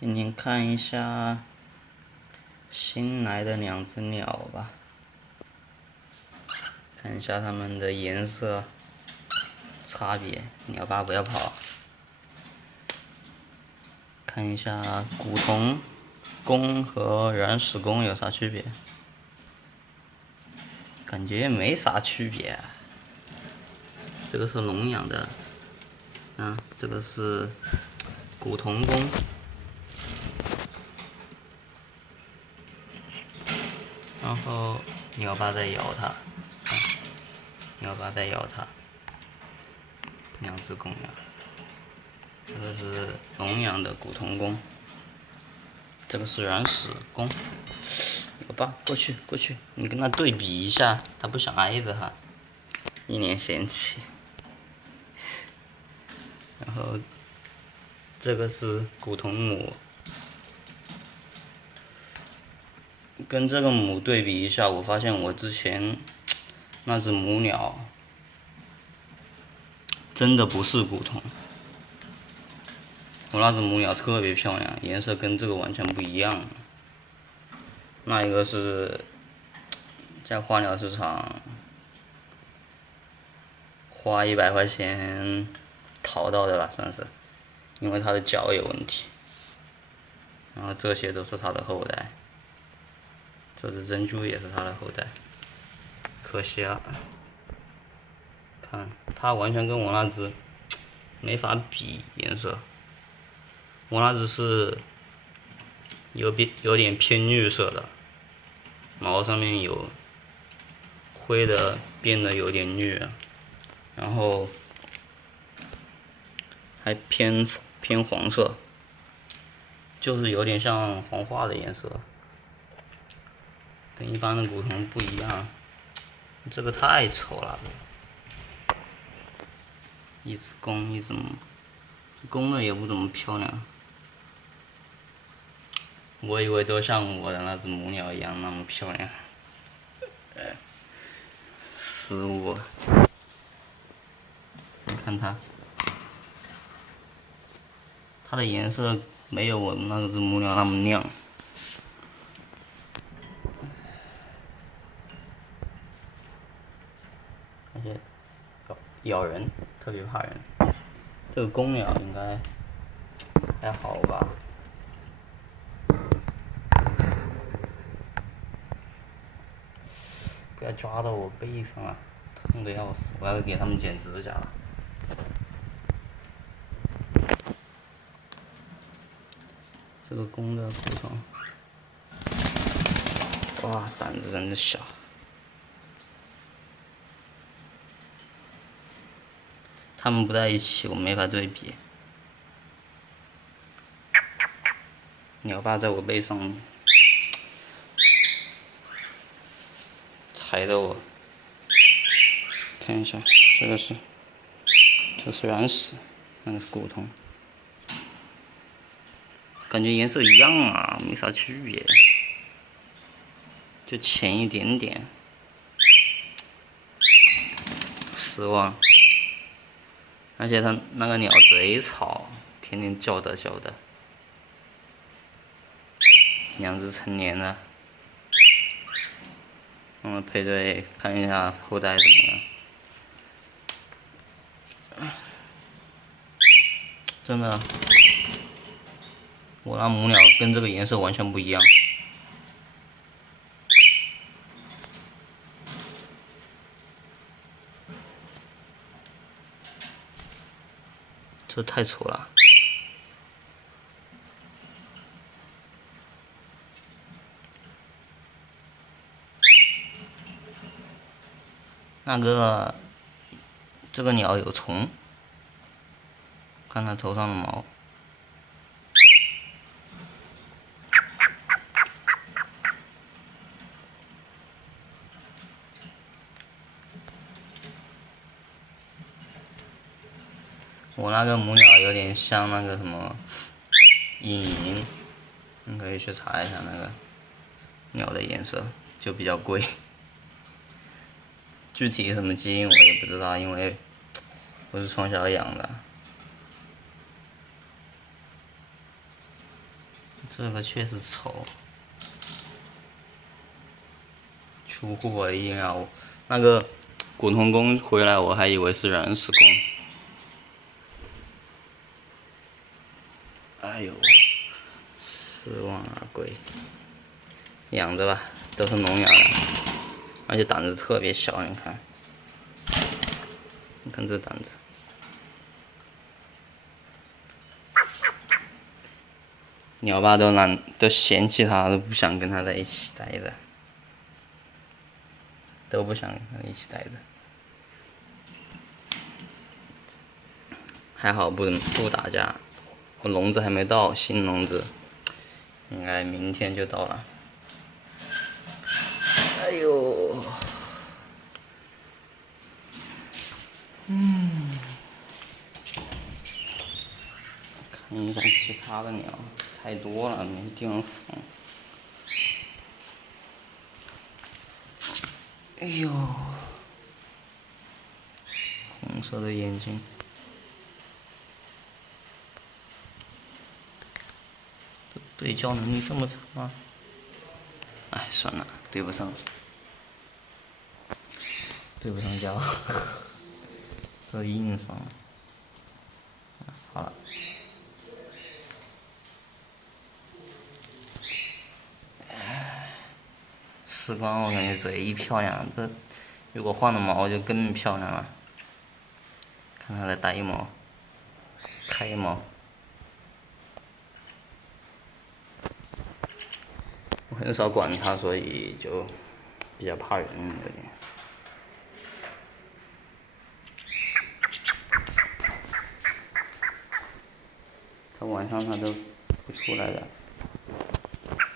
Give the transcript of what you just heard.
今天看一下新来的两只鸟吧，看一下它们的颜色差别。鸟爸不要跑。看一下古铜弓和原始弓有啥区别？感觉没啥区别。这个是笼养的，这个是古铜弓。然后鸟爸在咬它，鸟爸在咬它，两只公鸟。这个是笼养的古铜弓，这个是原始弓。鸟爸过去，你跟它对比一下，它不想挨着它，一脸嫌弃。然后这个是古铜母。跟这个母对比一下，我发现我之前那只母鸟真的不是古铜。我那只母鸟特别漂亮，颜色跟这个完全不一样。那一个是在花鸟市场花100块钱淘到的吧，算是，因为它的脚有问题。然后这些都是它的后代。这只珍珠也是它的后代，可惜了。看，它完全跟我那只没法比颜色。我那只是有点偏绿色的，毛上面有灰的，变得有点绿，然后还偏黄色，就是有点像黄化的颜色。跟一般的古铜不一样，这个太丑了。一只公，一只母，公的也不怎么漂亮。我以为都像我的那只母鸟一样那么漂亮。失误。你看它的颜色没有我那只母鸟那么亮。而且咬人，特别怕人。这个公鸟应该还好吧？不要抓到我背上啊，痛得要死！我要给它们剪指甲了。这个公的古铜，哇，胆子真的小。它们不在一起，我没法对比。鸟爸在我背上踩着我，看一下，这个是原始，那个是古铜，感觉颜色一样啊，没啥区别，就浅一点点，失望。而且它那个鸟贼吵，天天叫的。两只成年了，我们配对看一下后代怎么样。真的，我那母鸟跟这个颜色完全不一样。这太丑了。这个鸟有虫，看它头上的毛。我那个母鸟有点像那个什么隐银，你可以去查一下那个鸟的颜色，就比较贵。具体什么基因我也不知道，因为我是从小养的。这个确实丑，出乎我的意料。那个古铜弓回来，我还以为是原始弓。哎呦，失望而归。养着吧，都是笼养的，而且胆子特别小，你看，你看这胆子。鸟爸都嫌弃它，都不想跟它在一起待着，都不想跟它一起待着。还好不打架，我笼子还没到，新笼子应该明天就到了。哎呦，看一下其他的鸟，太多了，没地方放。哎呦，红色的眼睛。对焦能力这么差吗？哎，算了，对不上焦，这硬伤。好了，时光我感觉贼漂亮，这如果换了毛就更漂亮了。看它的呆毛、开毛。我很少管它，所以就比较怕人有点。它晚上它都不出来的。